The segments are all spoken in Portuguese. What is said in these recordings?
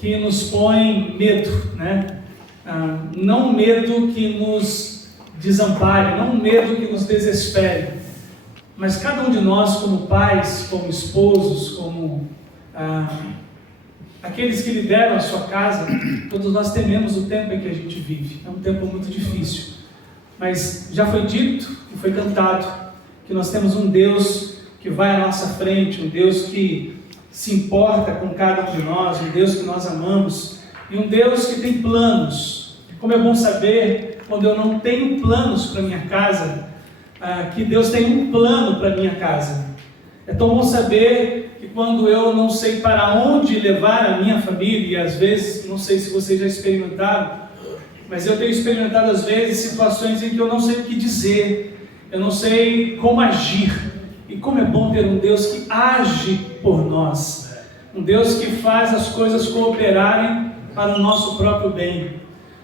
que nos põe medo, né? Não um medo que nos desampare, não um medo que nos desespere, mas cada um de nós, como pais, como esposos, como aqueles que lideram a sua casa, todos nós tememos o tempo em que a gente vive. É um tempo muito difícil, mas já foi dito e foi cantado que nós temos um Deus que vai à nossa frente, um Deus que se importa com cada um de nós, um Deus que nós amamos e um Deus que tem planos. Como é bom saber, quando eu não tenho planos para minha casa, que Deus tem um plano para minha casa. É tão bom saber que quando eu não sei para onde levar a minha família, e às vezes, não sei se vocês já experimentaram, mas eu tenho experimentado às vezes situações em que eu não sei o que dizer, eu não sei como agir. E como é bom ter um Deus que age por nós, um Deus que faz as coisas cooperarem para o nosso próprio bem.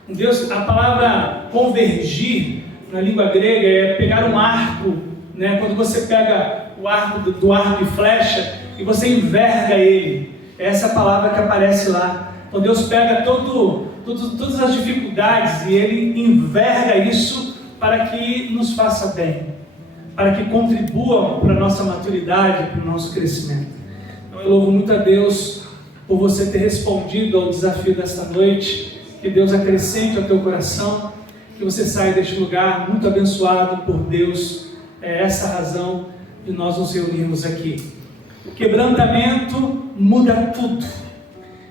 Um Deus, a palavra convergir na língua grega é pegar um arco, né? Quando você pega o arco do arco e flecha e você enverga ele, é essa palavra que aparece lá. Então Deus pega todas as dificuldades e Ele enverga isso para que nos faça bem, para que contribua para a nossa maturidade, para o nosso crescimento. Então eu louvo muito a Deus por você ter respondido ao desafio desta noite. Que Deus acrescente ao teu coração, que você saia deste lugar muito abençoado por Deus. É essa a razão de nós nos reunirmos aqui. O quebrantamento muda tudo.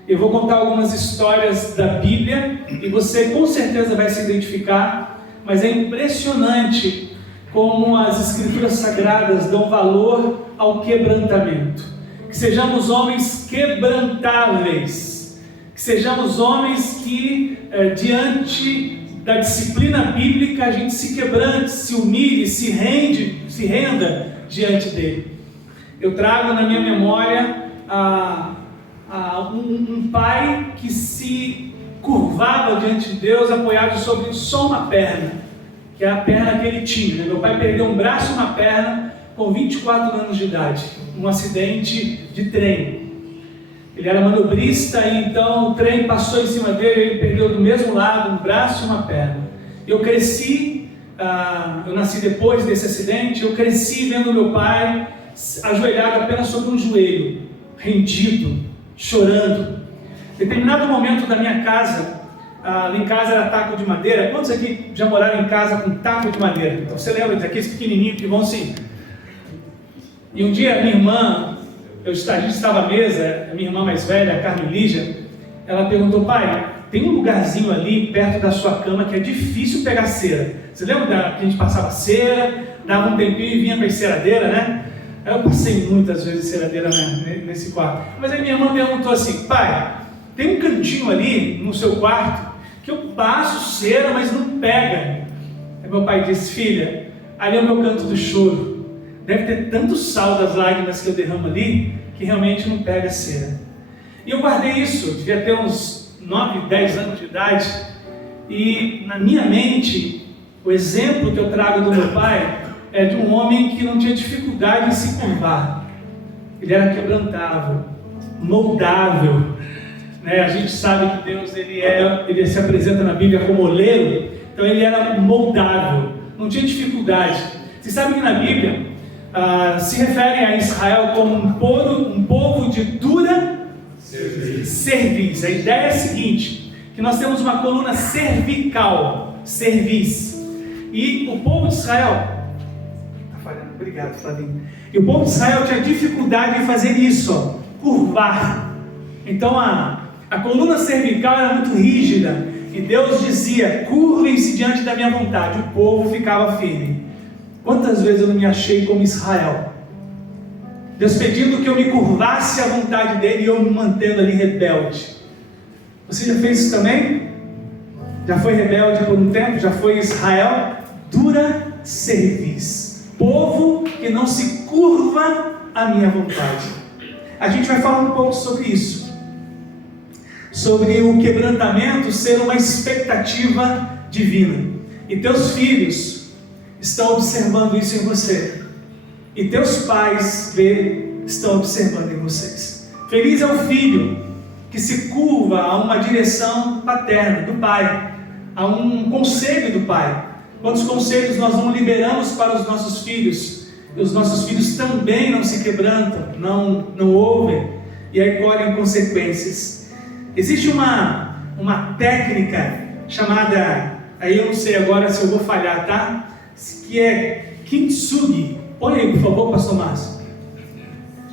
Eu vou contar algumas histórias da Bíblia e você com certeza vai se identificar, mas é impressionante como as Escrituras Sagradas dão valor ao quebrantamento. Que sejamos homens quebrantáveis, que sejamos homens que, diante da disciplina bíblica, a gente se quebrante, se humilhe, se renda diante dele. Eu trago na minha memória um pai que se curvava diante de Deus apoiado sobre só uma perna, que é a perna que ele tinha, né? Meu pai perdeu um braço e uma perna com 24 anos de idade, um acidente de trem. Ele era manobrista e então o trem passou em cima dele, ele perdeu do mesmo lado um braço e uma perna. Eu cresci, eu nasci depois desse acidente, eu cresci vendo meu pai ajoelhado apenas sobre um joelho, rendido, chorando. Em determinado momento da minha casa, lá em casa era taco de madeira. Quantos aqui já moraram em casa com taco de madeira? Então você lembra daqueles pequenininhos que vão assim? E um dia minha irmã, a gente estava à mesa, a minha irmã mais velha, a Carmen Lígia, ela perguntou: pai, tem um lugarzinho ali perto da sua cama que é difícil pegar cera. Você lembra que a gente passava cera, dava um tempinho e vinha para a enceradeira, né? Eu passei muitas vezes enceradeira nesse quarto. Mas aí minha irmã perguntou assim: pai, tem um cantinho ali no seu quarto que eu passo cera, mas não pega. Aí meu pai disse: filha, ali é o meu canto do choro. Deve ter tanto sal das lágrimas que eu derramo ali, que realmente não pega cera. E eu guardei isso, eu devia ter uns 9, 10 anos de idade, e na minha mente, o exemplo que eu trago do meu pai é de um homem que não tinha dificuldade em se curvar. Ele era quebrantável, moldável, né? A gente sabe que Deus ele se apresenta na Bíblia como oleiro, então ele era moldável, não tinha dificuldade. Vocês sabem que na Bíblia se referem a Israel como um povo de dura cerviz. A ideia é a seguinte, que nós temos uma coluna cervical, cerviz, e o povo de Israel, obrigado Flavinho, e o povo de Israel tinha dificuldade em fazer isso, curvar. Então a coluna cervical era muito rígida, e Deus dizia: curvem-se diante da minha vontade. O povo ficava firme. Quantas vezes eu não me achei como Israel? Deus pedindo que eu me curvasse à vontade dele e eu me mantendo ali rebelde. Você já fez isso também? Já foi rebelde por um tempo? Já foi Israel? Dura cerviz. Povo que não se curva à minha vontade. A gente vai falar um pouco sobre isso. Sobre o quebrantamento ser uma expectativa divina. E teus filhos estão observando isso em você, e teus pais estão observando em vocês. Feliz é o filho que se curva a uma direção paterna, do pai, a um conselho do pai. Quantos conselhos nós não liberamos para os nossos filhos, e os nossos filhos também não se quebrantam, não ouvem, e aí colhem consequências. Existe uma técnica chamada, aí eu não sei agora se eu vou falhar, tá? Que é Kintsugi. Põe aí, por favor, pastor Márcio.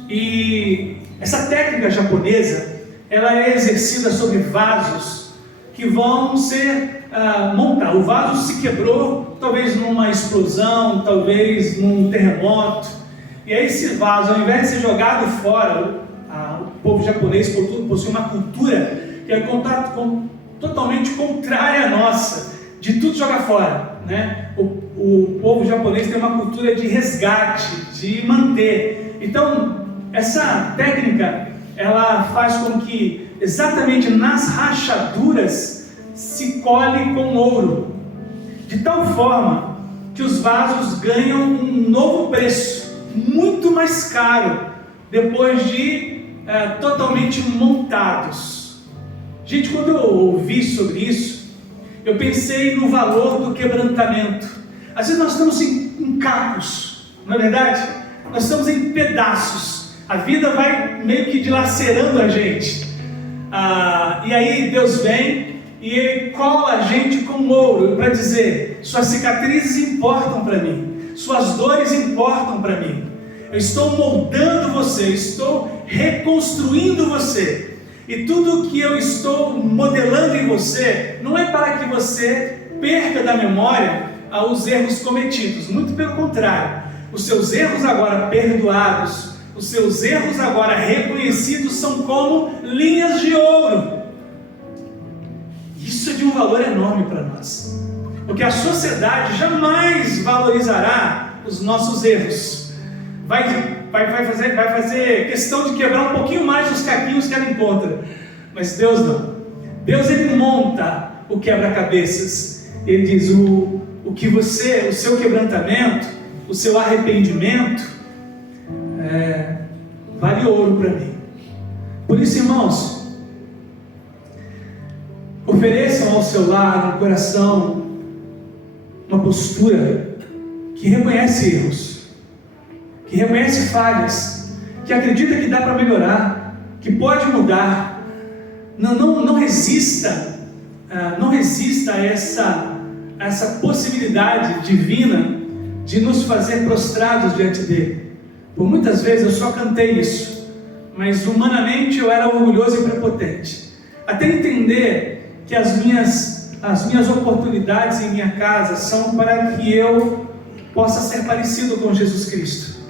E essa técnica japonesa, ela é exercida sobre vasos que vão ser montados. O vaso se quebrou, talvez numa explosão, talvez num terremoto. E aí esse vaso, ao invés de ser jogado fora, o povo japonês possui uma cultura que é totalmente contrária à nossa, de tudo jogar fora, né? O povo japonês tem uma cultura de resgate, de manter. Então, essa técnica, ela faz com que exatamente nas rachaduras se colhe com ouro, de tal forma que os vasos ganham um novo preço, muito mais caro, depois de totalmente montados. Gente, quando eu ouvi sobre isso, eu pensei no valor do quebrantamento. Às vezes nós estamos em cacos, não é verdade? Nós estamos em pedaços, a vida vai meio que dilacerando a gente, e aí Deus vem e Ele cola a gente com ouro, para dizer: suas cicatrizes importam para mim, suas dores importam para mim, eu estou moldando você, estou reconstruindo você, e tudo que eu estou modelando em você, não é para que você perca da memória os erros cometidos, muito pelo contrário, os seus erros agora perdoados, os seus erros agora reconhecidos são como linhas de ouro. Isso é de um valor enorme para nós, porque a sociedade jamais valorizará os nossos erros, vai fazer questão de quebrar um pouquinho mais os caquinhos que ela encontra, mas Deus não. Deus, Ele monta o quebra-cabeças. Ele diz: o seu quebrantamento, o seu arrependimento vale ouro para mim. Por isso, irmãos, ofereçam ao seu lar, no coração, uma postura que reconhece erros, que reconhece falhas, que acredita que dá para melhorar, que pode mudar. Não resista a essa possibilidade divina de nos fazer prostrados diante dele. Por muitas vezes eu só cantei isso, mas humanamente eu era orgulhoso e prepotente, até entender que as minhas oportunidades em minha casa são para que eu possa ser parecido com Jesus Cristo.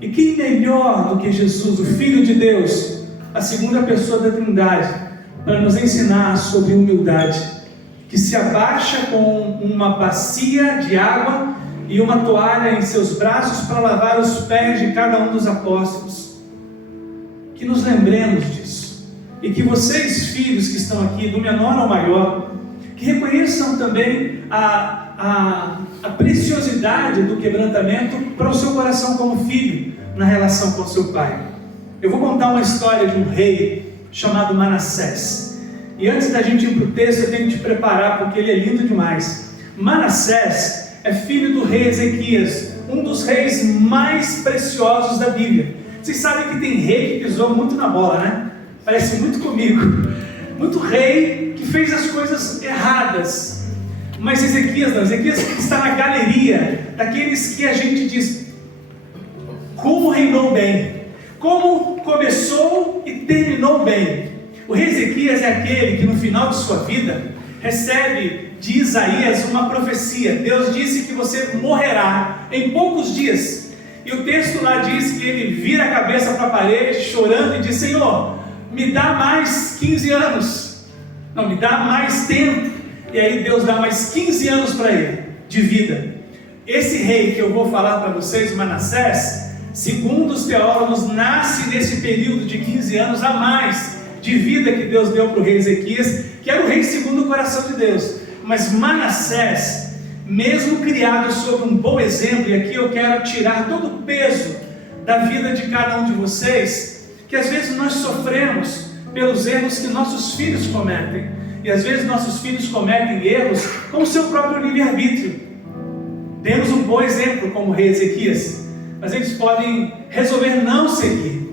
E quem melhor do que Jesus, o Filho de Deus, a segunda pessoa da Trindade, para nos ensinar sobre humildade, que se abaixa com uma bacia de água e uma toalha em seus braços para lavar os pés de cada um dos apóstolos. Que nos lembremos disso, e que vocês, filhos que estão aqui, do menor ao maior, que reconheçam também a preciosidade do quebrantamento para o seu coração como filho, na relação com o seu pai. Eu vou contar uma história de um rei chamado Manassés, e antes da gente ir para o texto eu tenho que te preparar, porque ele é lindo demais. Manassés é filho do rei Ezequias, um dos reis mais preciosos da Bíblia. Vocês sabem que tem rei que pisou muito na bola, né? Parece muito comigo, muito rei que fez as coisas erradas, mas Ezequias não. Ezequias está na galeria daqueles que a gente diz: como reinou bem, como começou e terminou bem. O rei Ezequias é aquele que no final de sua vida recebe de Isaías uma profecia. Deus disse que você morrerá em poucos dias, e o texto lá diz que ele vira a cabeça para a parede chorando e diz: Senhor, me dá mais 15 anos, não, me dá mais tempo. E aí Deus dá mais 15 anos para ele de vida. Esse rei que eu vou falar para vocês, Manassés, segundo os teólogos, nasce nesse período de 15 anos a mais de vida que Deus deu para o rei Ezequias, que era o rei segundo o coração de Deus. Mas Manassés, mesmo criado sob um bom exemplo, e aqui eu quero tirar todo o peso da vida de cada um de vocês, que às vezes nós sofremos pelos erros que nossos filhos cometem. E às vezes nossos filhos cometem erros com o seu próprio livre-arbítrio. Temos um bom exemplo como o rei Ezequias, mas eles podem resolver não seguir.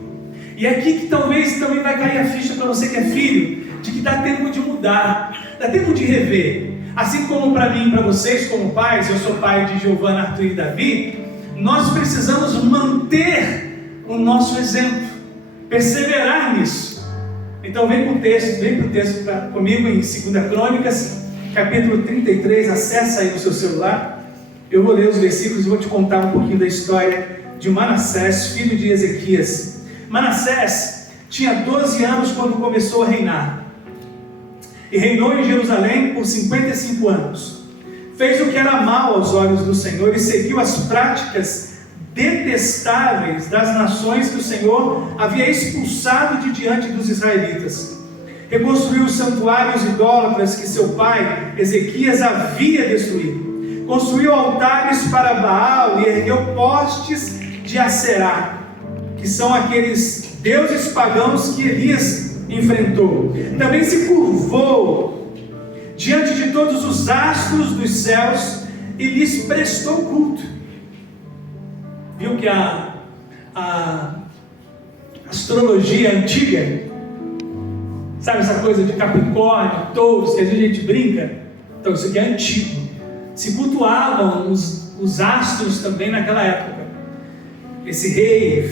E é aqui que talvez também vai cair a ficha para você que é filho, de que dá tempo de mudar, dá tempo de rever. Assim como para mim e para vocês como pais, eu sou pai de Giovana, Arthur e Davi, nós precisamos manter o nosso exemplo, perseverar nisso. Então vem para o texto comigo em 2 Crônicas, capítulo 33, acessa aí no seu celular. Eu vou ler os versículos e vou te contar um pouquinho da história de Manassés, filho de Ezequias. Manassés tinha 12 anos quando começou a reinar, e reinou em Jerusalém por 55 anos. Fez o que era mal aos olhos do Senhor e seguiu as práticas detestáveis das nações que o Senhor havia expulsado de diante dos israelitas. Reconstruiu os santuários idólatras que seu pai Ezequias havia destruído. Construiu altares para Baal e ergueu postes de Aserá, que são aqueles deuses pagãos que Elias enfrentou. Também se curvou diante de todos os astros dos céus e lhes prestou culto. Viu que a astrologia antiga, sabe essa coisa de Capricórnio, Touros, que às vezes a gente brinca? Então isso aqui é antigo. Se cultuavam os astros também naquela época. Esse rei,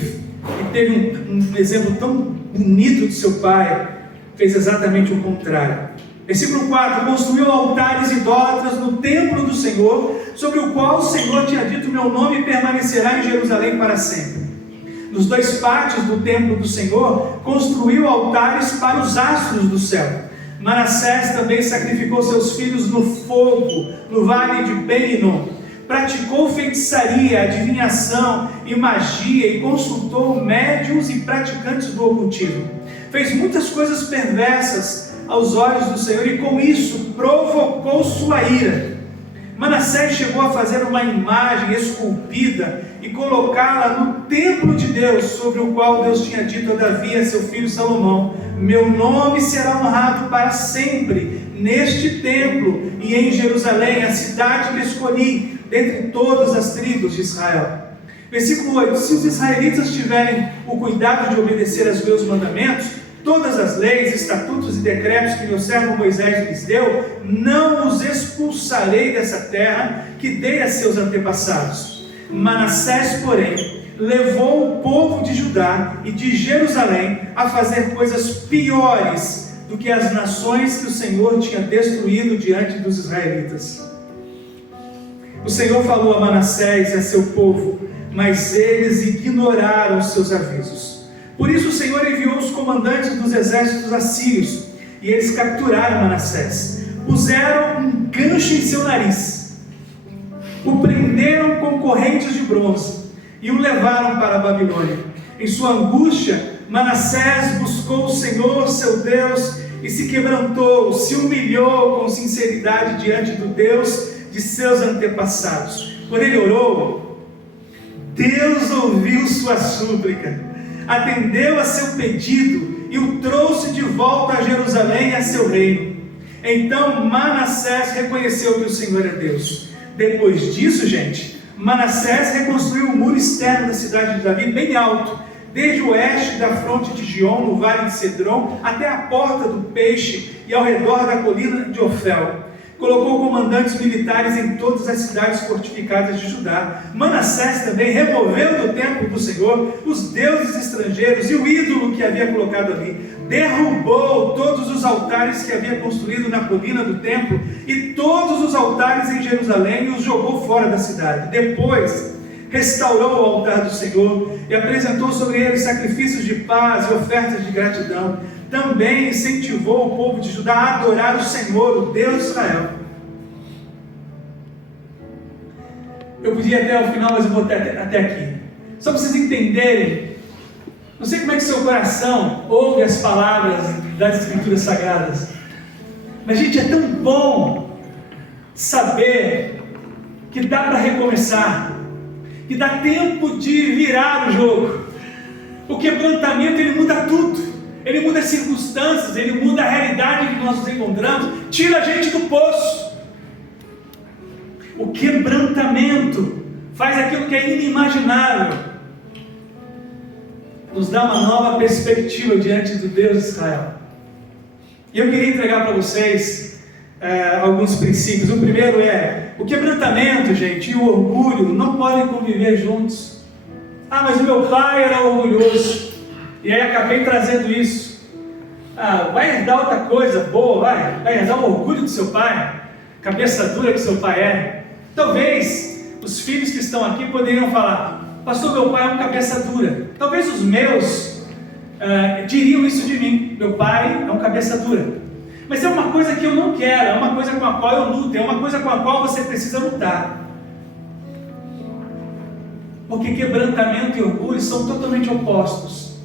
que teve um exemplo tão bonito de seu pai, fez exatamente o contrário. Versículo 4: construiu altares idólatras no templo do Senhor, sobre o qual o Senhor tinha dito: meu nome permanecerá em Jerusalém para sempre. Nos dois pátios do templo do Senhor, construiu altares para os astros do céu. Manassés também sacrificou seus filhos no fogo, no vale de Ben-Hinom. Praticou feitiçaria, adivinhação e magia, e consultou médiuns e praticantes do ocultismo. Fez muitas coisas perversas aos olhos do Senhor, e com isso provocou sua ira. Manassés chegou a fazer uma imagem esculpida e colocá-la no templo de Deus, sobre o qual Deus tinha dito a Davi e a seu filho Salomão: meu nome será honrado para sempre neste templo e em Jerusalém, a cidade que escolhi dentre todas as tribos de Israel. Versículo 8: se os israelitas tiverem o cuidado de obedecer aos meus mandamentos, todas as leis, estatutos e decretos que meu servo Moisés lhes deu, não os expulsarei dessa terra que dei a seus antepassados. Manassés, porém, levou o povo de Judá e de Jerusalém a fazer coisas piores do que as nações que o Senhor tinha destruído diante dos israelitas. O Senhor falou a Manassés e a seu povo, mas eles ignoraram os seus avisos. Por isso o Senhor enviou os comandantes dos exércitos assírios, e eles capturaram Manassés. Puseram um gancho em seu nariz, o prenderam com correntes de bronze e o levaram para a Babilônia. Em sua angústia, Manassés buscou o Senhor seu Deus e se quebrantou, se humilhou com sinceridade diante do Deus de seus antepassados. Quando ele orou, Deus ouviu sua súplica, atendeu a seu pedido e o trouxe de volta a Jerusalém e a seu reino. Então Manassés reconheceu que o Senhor é Deus. Depois disso, gente, Manassés reconstruiu o muro externo da cidade de Davi bem alto, desde o oeste da fronte de Gion, no vale de Cedron, até a porta do peixe e ao redor da colina de Ofel. Colocou comandantes militares em todas as cidades fortificadas de Judá. Manassés também removeu do templo do Senhor os deuses estrangeiros e o ídolo que havia colocado ali. Derrubou todos os altares que havia construído na colina do templo e todos os altares em Jerusalém e os jogou fora da cidade. Depois restaurou o altar do Senhor e apresentou sobre ele sacrifícios de paz e ofertas de gratidão. Também incentivou o povo de Judá a adorar o Senhor, o Deus de Israel. Eu podia ir até o final, mas eu vou até aqui. Só para vocês entenderem, não sei como é que seu coração ouve as palavras das Escrituras Sagradas, mas gente, é tão bom saber que dá para recomeçar, que dá tempo de virar o jogo. O quebrantamento, ele muda tudo. Ele muda as circunstâncias, Ele muda a realidade que nós nos encontramos, tira a gente do poço. O quebrantamento faz aquilo que é inimaginável, nos dá uma nova perspectiva diante do Deus de Israel. E eu queria entregar para vocês alguns princípios. O primeiro é, o quebrantamento, gente, e o orgulho não podem conviver juntos. Ah, mas o meu pai era orgulhoso, e aí acabei trazendo isso. Ah, vai herdar outra coisa boa, vai herdar o orgulho do seu pai, cabeça dura que seu pai é. Talvez os filhos que estão aqui poderiam falar, pastor, meu pai é um cabeça dura. Talvez os meus diriam isso de mim, meu pai é um cabeça dura. Mas é uma coisa que eu não quero, é uma coisa com a qual eu luto, é uma coisa com a qual você precisa lutar. Porque quebrantamento e orgulho são totalmente opostos.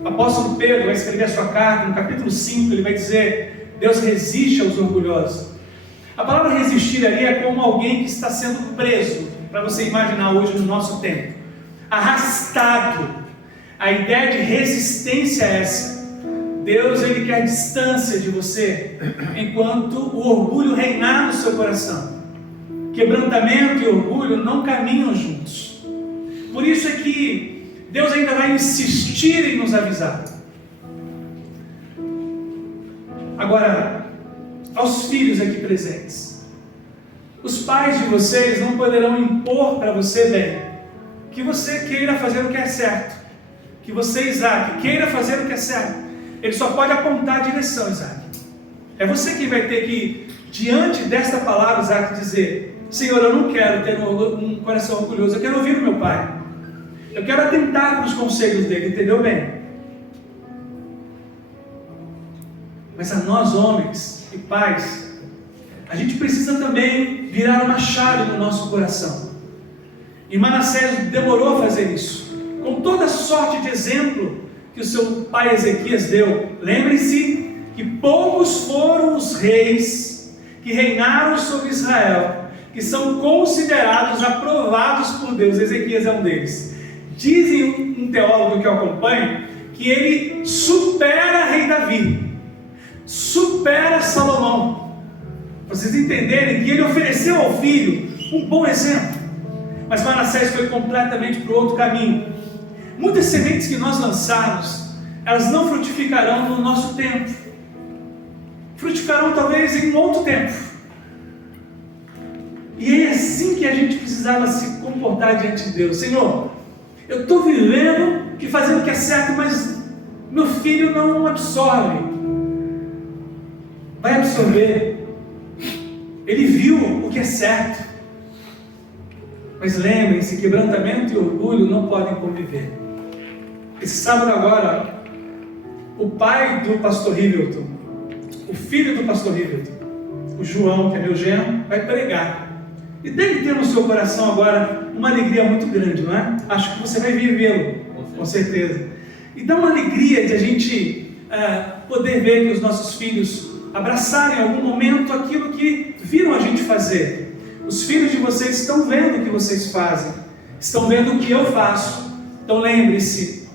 O apóstolo Pedro vai escrever a sua carta, no capítulo 5, ele vai dizer, Deus resiste aos orgulhosos. A palavra resistir ali é como alguém que está sendo preso, para você imaginar hoje no nosso tempo, arrastado. A ideia de resistência é essa. Deus, Ele quer distância de você, enquanto o orgulho reinar no seu coração. Quebrantamento e orgulho não caminham juntos. Por isso é que Deus ainda vai insistir em nos avisar. Agora, aos filhos aqui presentes, os pais de vocês não poderão impor para você, bem, que você queira fazer o que é certo, que você, Isaac, queira fazer o que é certo. Ele só pode apontar a direção, Isaac. É você que vai ter que, diante desta palavra, Isaac, dizer, Senhor, eu não quero ter um coração orgulhoso, eu quero ouvir o meu pai, eu quero atentar para os conselhos dele, entendeu bem? Mas a nós, homens e pais, a gente precisa também virar uma chave no nosso coração. E Manassés demorou a fazer isso, com toda sorte de exemplo que o seu pai Ezequias deu. Lembre-se que poucos foram os reis que reinaram sobre Israel, que são considerados aprovados por Deus. Ezequias é um deles. Dizem um teólogo que eu acompanho, que ele supera rei Davi, supera Salomão. Vocês entenderem que ele ofereceu ao filho um bom exemplo. Mas Manassés foi completamente para o outro caminho. Muitas sementes que nós lançarmos, elas não frutificarão no nosso tempo. Frutificarão talvez em um outro tempo. E é assim que a gente precisava se comportar diante de Deus. Senhor, eu estou vivendo e fazendo o que é certo, mas meu filho não absorve. Vai absorver. Ele viu o que é certo. Mas lembrem-se, quebrantamento e orgulho não podem conviver. Esse sábado agora, o pai do pastor Rivelton, o filho do pastor Rivelton, o João, que é meu genro, vai pregar. E deve ter no seu coração agora uma alegria muito grande, não é? Acho que você vai vivê-lo, com certeza. E dá uma alegria de a gente poder ver que os nossos filhos abraçarem em algum momento aquilo que viram a gente fazer. Os filhos de vocês estão vendo o que vocês fazem, estão vendo o que eu faço. Então lembre-se,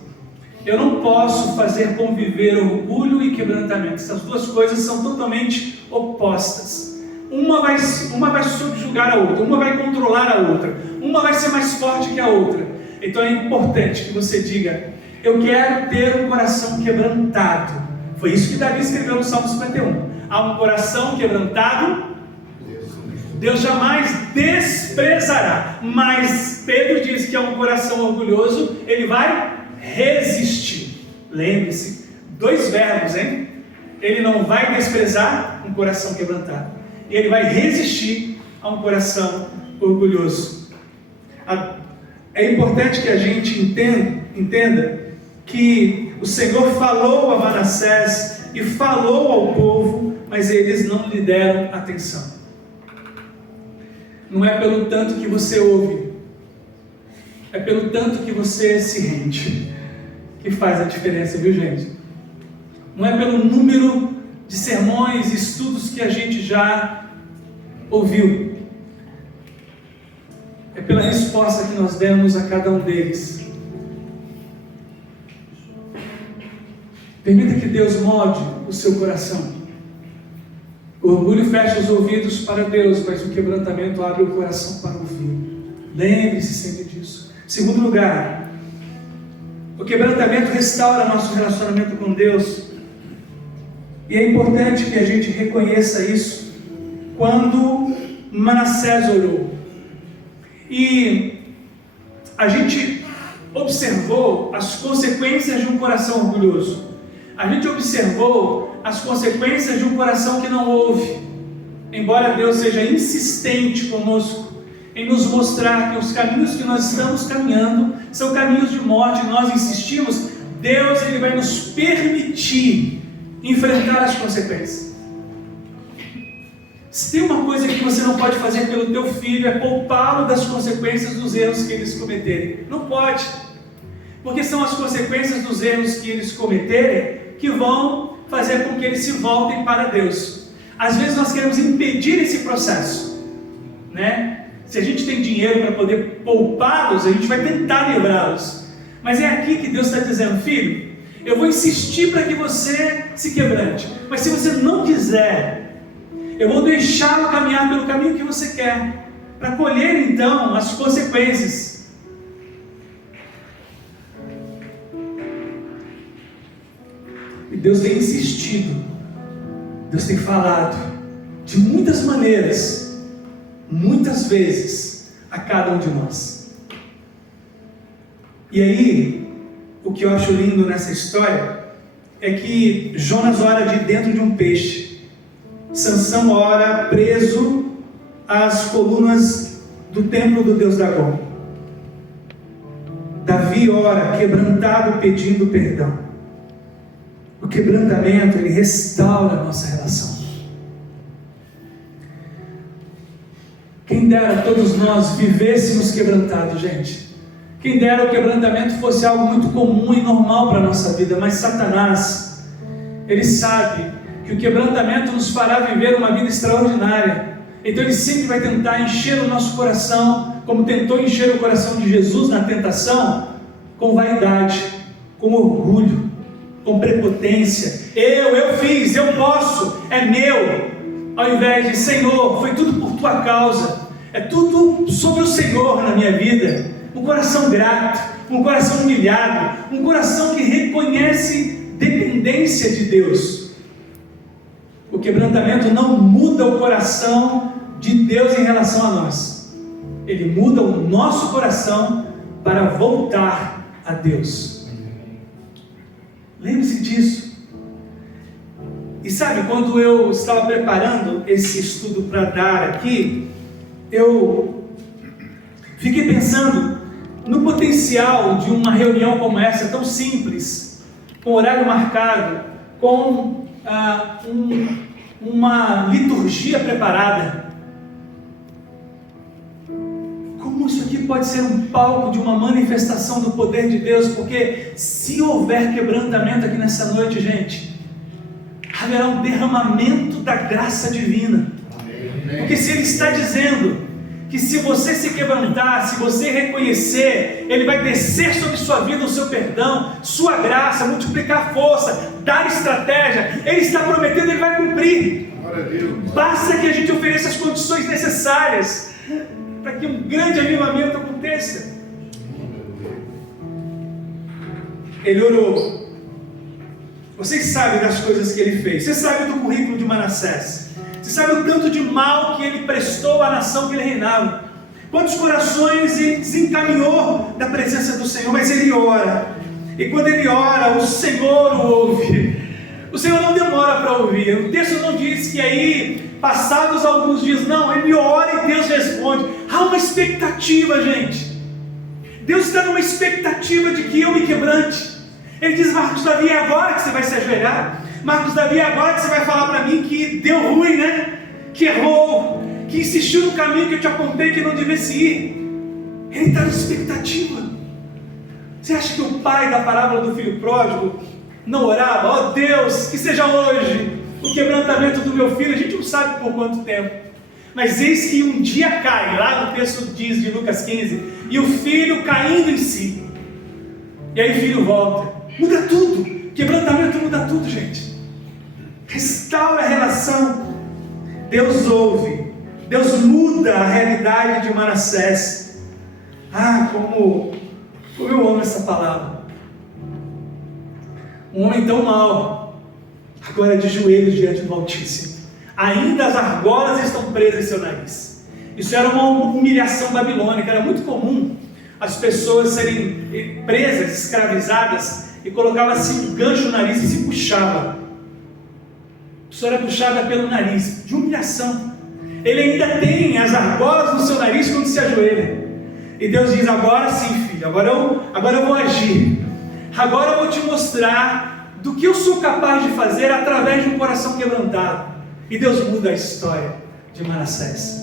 eu não posso fazer conviver orgulho e quebrantamento. Essas duas coisas são totalmente opostas. Uma vai subjugar a outra, uma vai controlar a outra, uma vai ser mais forte que a outra. Então é importante que você diga, eu quero ter um coração quebrantado. Foi isso que Davi escreveu no Salmo 51. Há um coração quebrantado, Deus jamais desprezará. Mas Pedro diz que é um coração orgulhoso, ele vai resistir. Lembre-se, dois verbos, hein? Ele não vai desprezar um coração quebrantado, e ele vai resistir a um coração orgulhoso. É importante que a gente entenda que o Senhor falou a Manassés e falou ao povo, mas eles não lhe deram atenção. Não é pelo tanto que você ouve, é pelo tanto que você se rende, que faz a diferença, viu, gente? Não é pelo número de sermões e estudos que a gente já ouviu, é pela resposta que nós demos a cada um deles. Permita que Deus molde o seu coração. O orgulho fecha os ouvidos para Deus, mas o quebrantamento abre o coração para ouvir. Lembre-se sempre disso. Segundo lugar, o quebrantamento restaura nosso relacionamento com Deus. E é importante que a gente reconheça isso quando Manassés orou. E a gente observou as consequências de um coração orgulhoso. A gente observou as consequências de um coração que não ouve. Embora Deus seja insistente conosco em nos mostrar que os caminhos que nós estamos caminhando são caminhos de morte, nós insistimos, Deus ele vai nos permitir enfrentar as consequências. Se tem uma coisa que você não pode fazer pelo teu filho, é poupá-lo das consequências dos erros que eles cometerem. Não pode. Porque são as consequências dos erros que eles cometerem que vão fazer com que eles se voltem para Deus. Às vezes nós queremos impedir esse processo, né? Se a gente tem dinheiro para poder poupá-los, a gente vai tentar livrá-los. Mas é aqui que Deus está dizendo: filho, eu vou insistir para que você se quebrante, mas se você não quiser, eu vou deixá-lo caminhar pelo caminho que você quer, para colher então as consequências. E Deus tem insistido, Deus tem falado de muitas maneiras, muitas vezes, a cada um de nós. E aí, o que eu acho lindo nessa história é que Jonas ora de dentro de um peixe, Sansão ora preso às colunas do templo do Deus Dagom, Davi ora quebrantado pedindo perdão. O quebrantamento, ele restaura a nossa relação. Quem dera todos nós vivêssemos quebrantados, gente. Quem dera o quebrantamento fosse algo muito comum e normal para a nossa vida, mas Satanás, ele sabe que o quebrantamento nos fará viver uma vida extraordinária. Então ele sempre vai tentar encher o nosso coração, como tentou encher o coração de Jesus na tentação, com vaidade, com orgulho, com prepotência. Eu fiz, eu posso, é meu. Ao invés de: Senhor, foi tudo por tua causa, é tudo sobre o Senhor na minha vida. Um coração grato, um coração humilhado, um coração que reconhece dependência de Deus. O quebrantamento não muda o coração de Deus em relação a nós. Ele muda o nosso coração para voltar a Deus. Lembre-se disso. E sabe, quando eu estava preparando esse estudo para dar aqui, eu fiquei pensando no potencial de uma reunião como essa, tão simples, com horário marcado, com uma liturgia preparada. Como isso aqui pode ser um palco de uma manifestação do poder de Deus? Porque se houver quebrantamento aqui nessa noite, gente, haverá um derramamento da graça divina. Porque se Ele está dizendo que se você se quebrantar, se você reconhecer, Ele vai descer sobre sua vida o seu perdão, sua graça, multiplicar força, dar estratégia. Ele está prometendo, Ele vai cumprir. Basta que a gente ofereça as condições necessárias para que um grande avivamento aconteça. Ele orou. Vocês sabem das coisas que ele fez. Você sabe do currículo de Manassés. Você sabe o tanto de mal que ele prestou à nação que ele reinava. Quantos corações ele desencaminhou da presença do Senhor. Mas ele ora. E quando ele ora, o Senhor o ouve. O Senhor não demora para ouvir. O texto não diz que aí, passados alguns dias, não, ele ora e Deus responde. Há uma expectativa, gente. Deus está numa expectativa de que eu me quebrante. Ele diz: Marcos Davi, é agora que você vai se ajoelhar? Marcos Davi, é agora que você vai falar para mim que deu ruim, né? Que errou, que insistiu no caminho que eu te apontei que não devesse ir. Ele está na expectativa. Você acha que o pai da parábola do filho pródigo não orava? Ó Deus, que seja hoje o quebrantamento do meu filho. A gente não sabe por quanto tempo, mas eis que um dia cai, lá no texto diz de Lucas 15, e o filho caindo em si, e aí o filho volta, muda tudo. Quebrantamento muda tudo, gente. Restaura a relação. Deus ouve. Deus muda a realidade de Manassés. Como eu amo essa palavra. Um homem tão mau, agora de joelhos diante do Altíssimo. Ainda as argolas estão presas em seu nariz. Isso era uma humilhação babilônica. Era muito comum as pessoas serem presas, escravizadas, e colocava-se um gancho no nariz e se puxava. A pessoa era puxada pelo nariz, de humilhação. Ele ainda tem as argolas no seu nariz quando se ajoelha. E Deus diz: agora sim, filho, agora eu vou agir. Agora eu vou te mostrar do que eu sou capaz de fazer através de um coração quebrantado. E Deus muda a história de Manassés.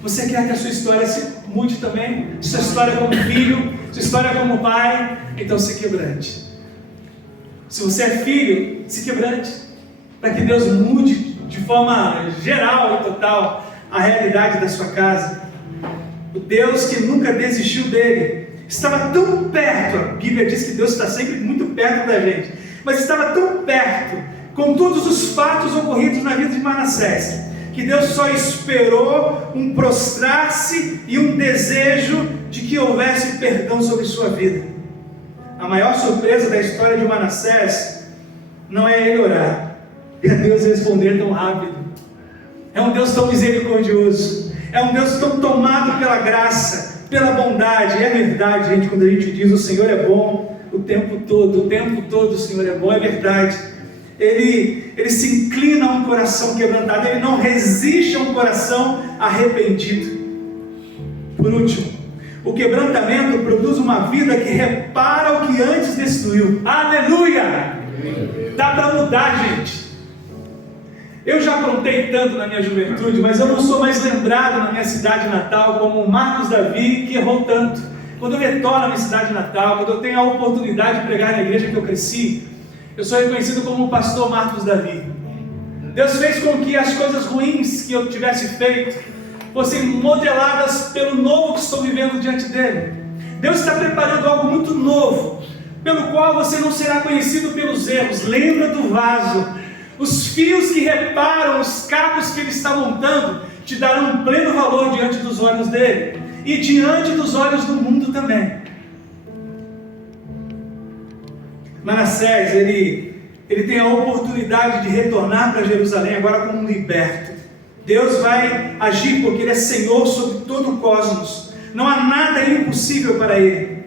Você quer que a sua história se mude também? Sua história como filho, sua história como pai? Então se quebrante. Se você é filho, se quebrante, para que Deus mude de forma geral e total a realidade da sua casa. O Deus que nunca desistiu dele, estava tão perto. A Bíblia diz que Deus está sempre muito perto da gente, mas estava tão perto, com todos os fatos ocorridos na vida de Manassés, que Deus só esperou um prostrar-se e um desejo de que houvesse perdão sobre sua vida. A maior surpresa da história de Manassés não é ele orar, é Deus responder tão rápido. É um Deus tão misericordioso, é um Deus tão tomado pela graça, pela bondade. É verdade, gente, quando a gente diz o Senhor é bom o tempo todo o Senhor é bom, é verdade. Ele se inclina a um coração quebrantado, ele não resiste a um coração arrependido. Por último, o quebrantamento produz uma vida que repara o que antes destruiu. Aleluia! Dá para mudar, gente. Eu já aprontei tanto na minha juventude, mas eu não sou mais lembrado na minha cidade natal como o Marcos Davi, que errou tanto. Quando eu retorno à minha cidade natal, quando eu tenho a oportunidade de pregar na igreja que eu cresci, eu sou reconhecido como o pastor Marcos Davi. Deus fez com que as coisas ruins que eu tivesse feito fossem modeladas pelo novo que estou vivendo diante dele. Deus está preparando algo muito novo, pelo qual você não será conhecido pelos erros. Lembra do vaso. Os fios que reparam os cabos que ele está montando te darão um pleno valor diante dos olhos dele e diante dos olhos do mundo também. Manassés, ele tem a oportunidade de retornar para Jerusalém agora como um liberto. Deus vai agir porque ele é Senhor sobre todo o cosmos. Não há nada impossível para ele.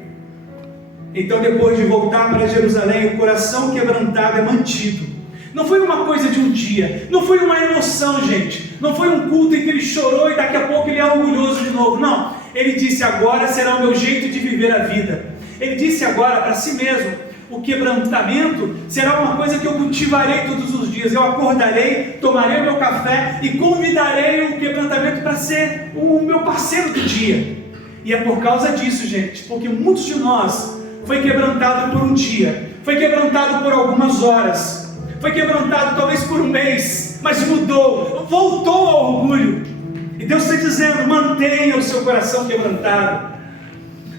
Então, depois de voltar para Jerusalém, o coração quebrantado é mantido. Não foi uma coisa de um dia, não foi uma emoção, gente, não foi um culto em que ele chorou e daqui a pouco ele é orgulhoso de novo. Não, ele disse: agora será o meu jeito de viver a vida. Ele disse agora para si mesmo: o quebrantamento será uma coisa que eu cultivarei todos os dias. Eu acordarei, tomarei o meu café e convidarei o quebrantamento para ser o meu parceiro do dia. E é por causa disso, gente, porque muitos de nós foi quebrantado por um dia, foi quebrantado por algumas horas, foi quebrantado talvez por um mês, mas mudou, voltou ao orgulho. E Deus está dizendo: mantenha o seu coração quebrantado,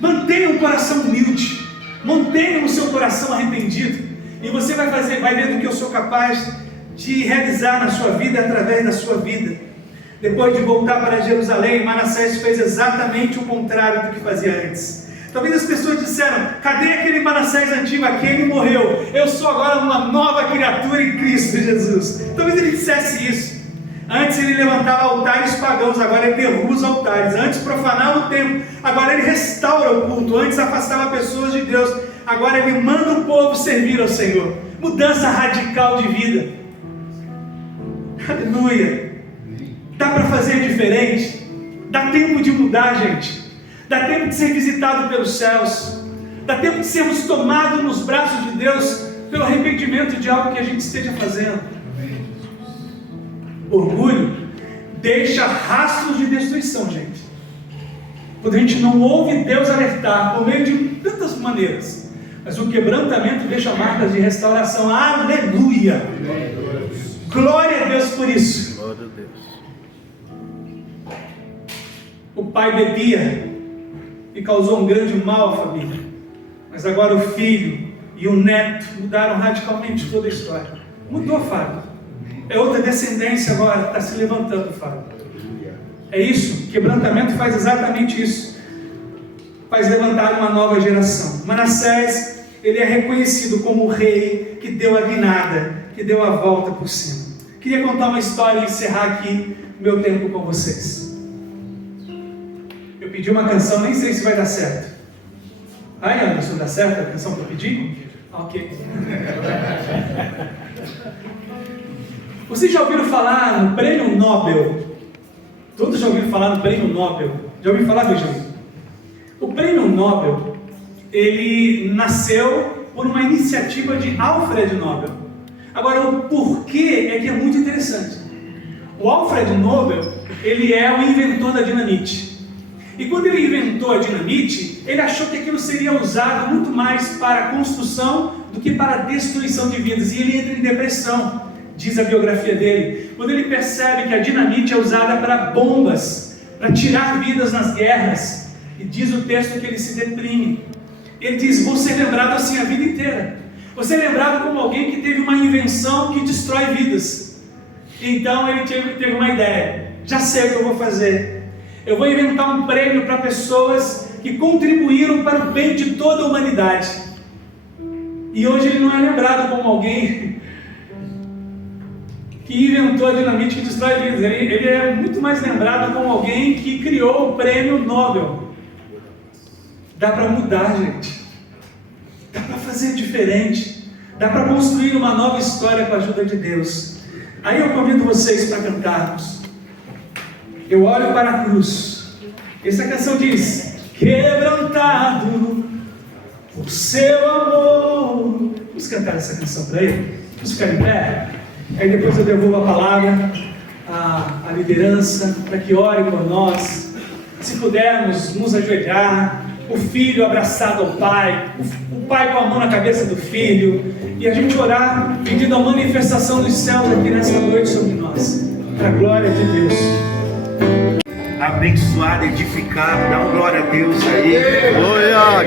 mantenha um coração humilde, mantenha o seu coração arrependido, e você vai ver do que eu sou capaz de realizar na sua vida, através da sua vida. Depois de voltar para Jerusalém, Manassés fez exatamente o contrário do que fazia antes. Talvez as pessoas disseram: cadê aquele Manassés antigo? Aquele morreu, eu sou agora uma nova criatura em Cristo Jesus. Talvez ele dissesse isso. Antes ele levantava altares pagãos, agora ele derruba os altares. Antes profanava o templo, agora ele restaura o culto. Antes afastava pessoas de Deus, agora ele manda o povo servir ao Senhor. Mudança radical de vida. Aleluia. Dá para fazer diferente? Dá tempo de mudar, gente. Dá tempo de ser visitado pelos céus. Dá tempo de sermos tomados nos braços de Deus pelo arrependimento de algo que a gente esteja fazendo. Orgulho deixa rastros de destruição, gente. Quando a gente não ouve Deus alertar por meio de tantas maneiras, mas o quebrantamento deixa marcas de restauração. Aleluia! Glória a Deus por isso. Glória a Deus. O pai bebia e causou um grande mal à família, mas agora o filho e o neto mudaram radicalmente toda a história. Mudou, Fábio. É outra descendência agora, está se levantando, Fábio. É isso, quebrantamento faz exatamente isso. Faz levantar uma nova geração. Manassés, ele é reconhecido como o rei que deu a guinada, que deu a volta por cima. Queria contar uma história e encerrar aqui meu tempo com vocês. Eu pedi uma canção, nem sei se vai dar certo. Ai, Anderson, dá certo a canção que eu pedi? Ok. Vocês já ouviram falar no Prêmio Nobel? Todos já ouviram falar no Prêmio Nobel? Já ouviram falar, Benjamin? O Prêmio Nobel, ele nasceu por uma iniciativa de Alfred Nobel. Agora, o porquê é que é muito interessante. O Alfred Nobel, ele é o inventor da dinamite. E quando ele inventou a dinamite, ele achou que aquilo seria usado muito mais para a construção do que para a destruição de vidas. E ele entra em depressão, diz a biografia dele, quando ele percebe que a dinamite é usada para bombas, para tirar vidas nas guerras. E diz o texto que ele se deprime. Ele diz: vou ser lembrado assim a vida inteira. Vou ser lembrado como alguém que teve uma invenção que destrói vidas. Então ele teve uma ideia. Já sei o que eu vou fazer. Eu vou inventar um prêmio para pessoas que contribuíram para o bem de toda a humanidade. E hoje ele não é lembrado como alguém que inventou a dinamite que destrói vidas. Ele é muito mais lembrado como alguém que criou o Prêmio Nobel. Dá para mudar, gente. Dá para fazer diferente. Dá para construir uma nova história com a ajuda de Deus. Aí eu convido vocês para cantarmos. Eu olho para a cruz. Essa canção diz: quebrantado por seu amor. Vamos cantar essa canção para ele? Vamos ficar em pé? Aí depois eu devolvo a palavra à liderança para que ore por nós. Se pudermos nos ajoelhar, o filho abraçado ao pai, o pai com a mão na cabeça do filho, e a gente orar pedindo a manifestação dos céus aqui nessa noite sobre nós, para a glória de Deus. Abençoado, edificado, dá uma glória a Deus aí.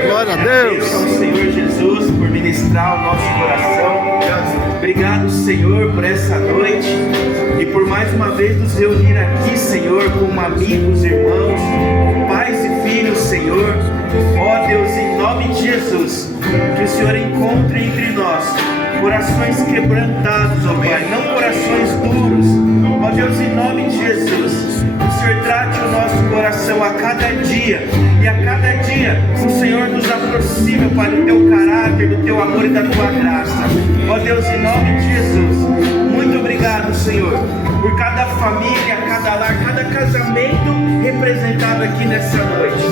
Glória a Deus. Ao Senhor Jesus por ministrar o nosso coração. Obrigado, Senhor, por essa noite e por mais uma vez nos reunir aqui, Senhor, como amigos, irmãos, pais e filhos, Senhor. Ó Deus, em nome de Jesus, que o Senhor encontre entre nós corações quebrantados, ó Pai, não corações duros. Ó Deus, em nome de Jesus, o Senhor trate o nosso coração a cada dia, e a cada dia o Senhor nos aproxima, Pai, do Teu caráter, do Teu amor e da Tua graça. Ó Deus, em nome de Jesus, muito obrigado, Senhor, por cada família, cada lar, cada casamento representado aqui nessa noite.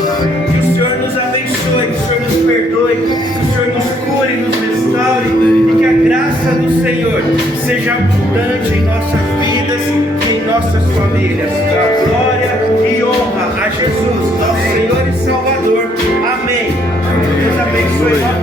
Que o Senhor nos abençoe, que o Senhor nos perdoe, que o Senhor nos cure, nos restaure, e que a graça do Senhor seja abundante em nossas vidas e em nossas famílias. A glória e honra a Jesus, nosso Senhor e Salvador. Amém. Deus abençoe.